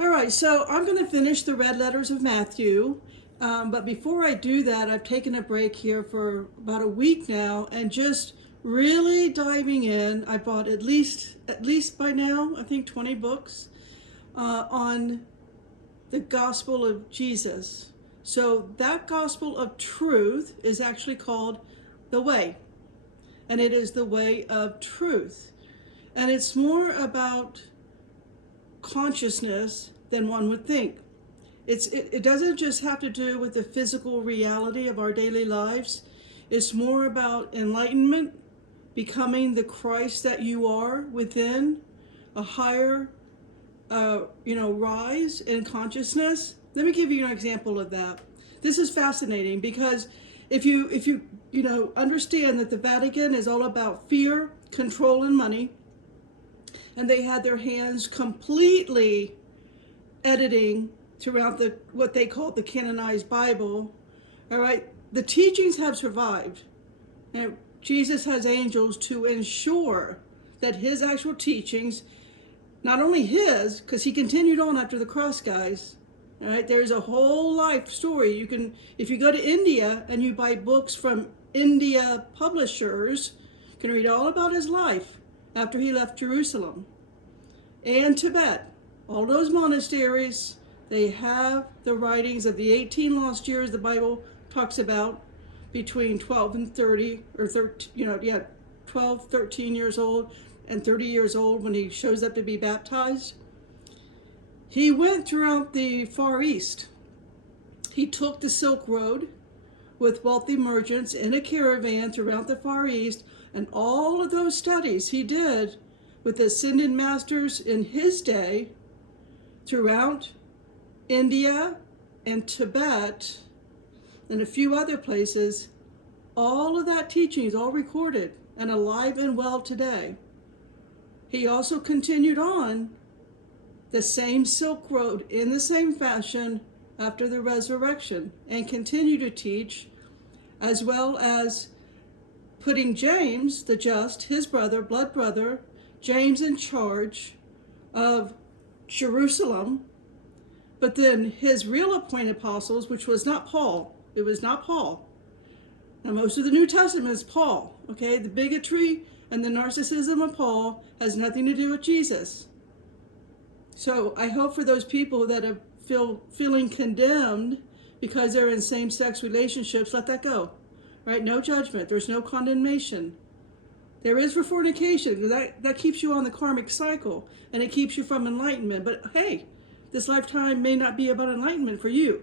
All right, so I'm going to finish the red letters of Matthew. But before I do that, I've taken a break here for about a week now and just really diving in. I bought at least by now, I think 20 books on the gospel of Jesus. So that gospel of truth is actually called the way, and it is the way of truth. And it's more about consciousness than one would think. It doesn't just have to do with the physical reality of our daily lives. It's more about enlightenment, becoming the Christ that you are within, a higher rise in consciousness. Let me give you an example of that. This is fascinating because if you understand that the Vatican is all about fear, control, and money, and they had their hands completely editing throughout what they call the canonized Bible. All right, the teachings have survived. And Jesus has angels to ensure that his actual teachings, not only his, because he continued on after the cross, guys. All right, there's a whole life story. You can, if you go to India and you buy books from India publishers, you can read all about his life after he left Jerusalem and Tibet. All those monasteries, they have the writings of the 18 lost years the Bible talks about, between 12 and 30, or 13, 12, 13 years old and 30 years old when he shows up to be baptized. He went throughout the Far East. He took the Silk Road with wealthy merchants in a caravan throughout the Far East, and all of those studies he did with ascended masters in his day throughout India and Tibet and a few other places. All of that teaching is all recorded and alive and well today. He also continued on the same Silk Road in the same fashion after the resurrection and continued to teach, as well as putting James the just, his brother, blood brother, James, in charge of Jerusalem. But then his real appointed apostles, which was not Paul, it was not Paul. Now most of the New Testament is Paul, okay? The bigotry and the narcissism of Paul has nothing to do with Jesus. So I hope for those people that are feeling condemned because they're in same-sex relationships, let that go, right? No judgment, there's no condemnation. There is for fornication, because that keeps you on the karmic cycle, and it keeps you from enlightenment. But hey, this lifetime may not be about enlightenment for you.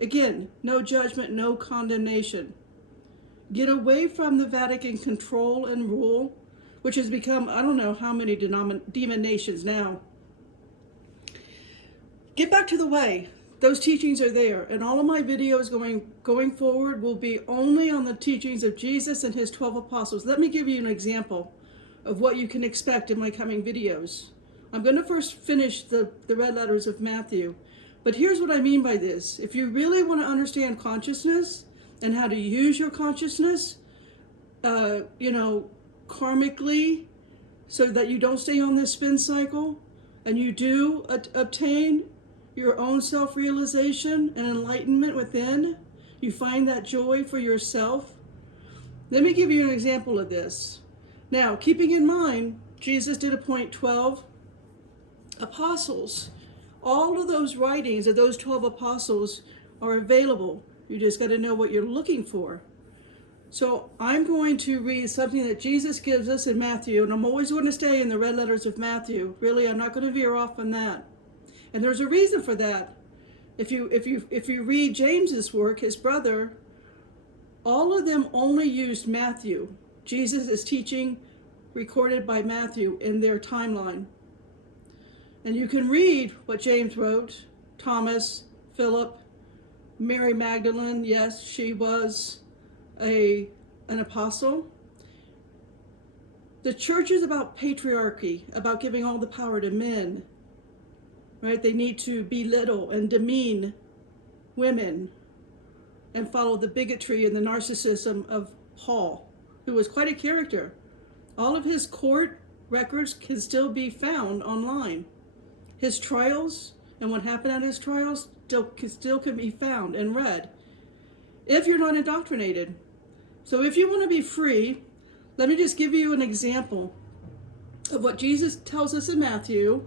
Again, no judgment, no condemnation. Get away from the Vatican control and rule, which has become, I don't know how many denominations now. Get back to the way. Those teachings are there, and all of my videos going forward will be only on the teachings of Jesus and his 12 apostles. Let me give you an example of what you can expect in my coming videos. I'm going to first finish the red letters of Matthew, but here's what I mean by this. If you really want to understand consciousness and how to use your consciousness, karmically, so that you don't stay on this spin cycle, and you do obtain your own self-realization and enlightenment within, you find that joy for yourself. Let me give you an example of this. Now, keeping in mind, Jesus did appoint 12 apostles. All of those writings of those 12 apostles are available. You just got to know what you're looking for. So I'm going to read something that Jesus gives us in Matthew, and I'm always going to stay in the red letters of Matthew. Really, I'm not going to veer off on that. And there's a reason for that. If you read James's work, his brother, all of them only used Matthew. Jesus is teaching recorded by Matthew in their timeline. And you can read what James wrote, Thomas, Phillip, Mary Magdalene. Yes, she was an apostle. The church is about patriarchy, about giving all the power to men. Right? They need to belittle and demean women and follow the bigotry and the narcissism of Paul, who was quite a character. All of his court records can still be found online. His trials and what happened at his trials still can be found and read if you're not indoctrinated. So if you want to be free, let me just give you an example of what Jesus tells us in Matthew,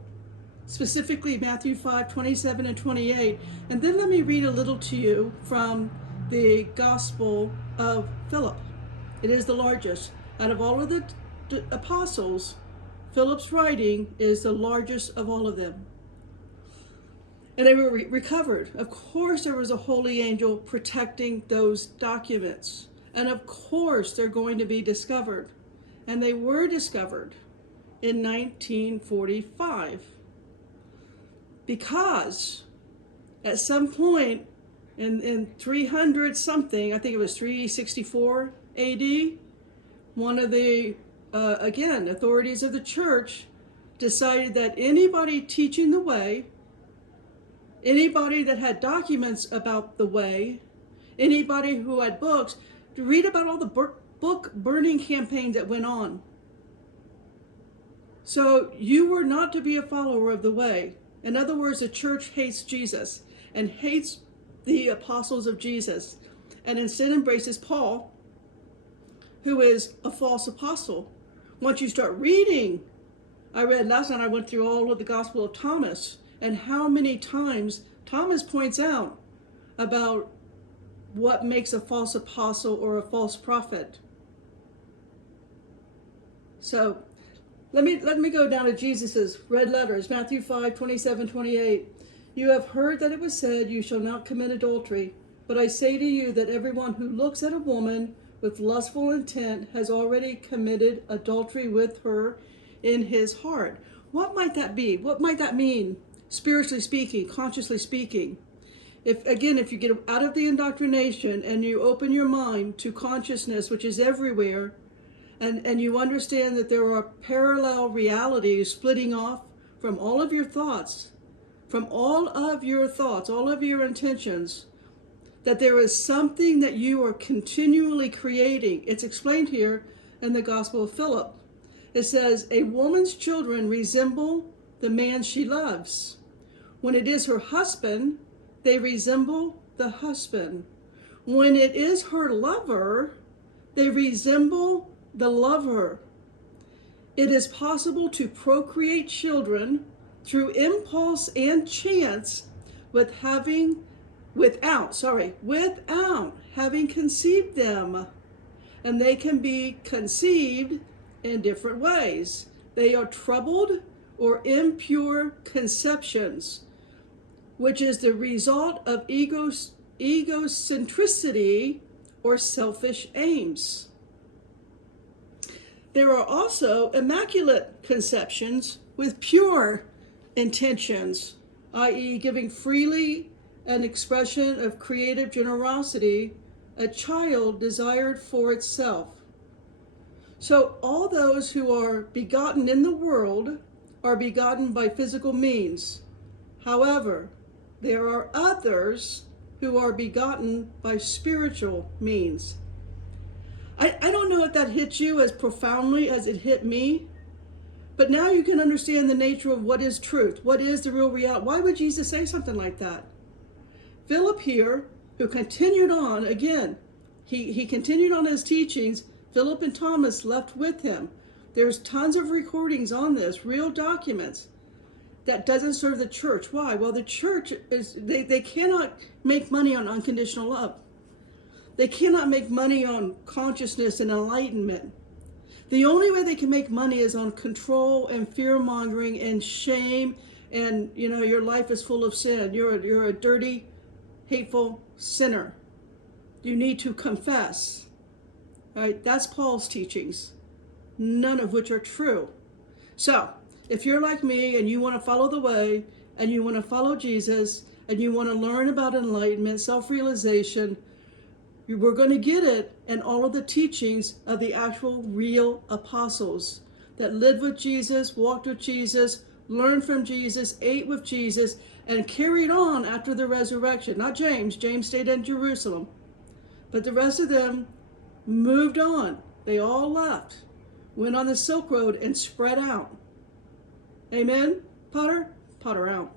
specifically Matthew 5:27 and 28. And then let me read a little to you from the Gospel of Philip. It is the largest. Out of all of the apostles, Philip's writing is the largest of all of them. And they were recovered. Of course, there was a holy angel protecting those documents. And of course, they're going to be discovered. And they were discovered in 1945. Because at some point in 300 something, I think it was 364 AD, one of the, authorities of the church decided that anybody teaching the way, anybody that had documents about the way, anybody who had books, to read about all the book burning campaign that went on. So you were not to be a follower of the way. In other words, the church hates Jesus and hates the apostles of Jesus, and instead embraces Paul, who is a false apostle. Once you start reading, I read last night, I went through all of the Gospel of Thomas, and how many times Thomas points out about what makes a false apostle or a false prophet. So let me go down to Jesus's red letters, Matthew 5:27, 28. You have heard that it was said, you shall not commit adultery. But I say to you that everyone who looks at a woman with lustful intent has already committed adultery with her in his heart. What might that be? What might that mean? Spiritually speaking, consciously speaking. If you get out of the indoctrination and you open your mind to consciousness, which is everywhere, and you understand that there are parallel realities splitting off from all of your thoughts, all of your intentions, that there is something that you are continually creating. It's explained here in the Gospel of Philip. It says, a woman's children resemble the man she loves. When it is her husband, they resemble the husband. When it is her lover, they resemble the lover. It is possible to procreate children through impulse and chance without having conceived them. And they can be conceived in different ways. They are troubled or impure conceptions, which is the result of egocentricity or selfish aims. There are also immaculate conceptions with pure intentions, i.e. giving freely an expression of creative generosity, a child desired for itself. So all those who are begotten in the world are begotten by physical means. However, there are others who are begotten by spiritual means. I don't know if that hits you as profoundly as it hit me, but now you can understand the nature of what is truth, what is the real reality. Why would Jesus say something like that? Philip here, who continued on, again, he continued on his teachings. Philip and Thomas left with him. There's tons of recordings on this, real documents. That doesn't serve the church. Why? Well, the church they cannot make money on unconditional love. They cannot make money on consciousness and enlightenment. The only way they can make money is on control and fear-mongering and shame, and your life is full of sin. You're a dirty, hateful sinner. You need to confess. Right? That's Paul's teachings, none of which are true. So, if you're like me and you want to follow the way, and you want to follow Jesus, and you want to learn about enlightenment, self-realization, we're going to get it in all of the teachings of the actual real apostles that lived with Jesus, walked with Jesus, learned from Jesus, ate with Jesus, and carried on after the resurrection. Not James. James stayed in Jerusalem. But the rest of them moved on. They all left, went on the Silk Road, and spread out. Amen? Potter out.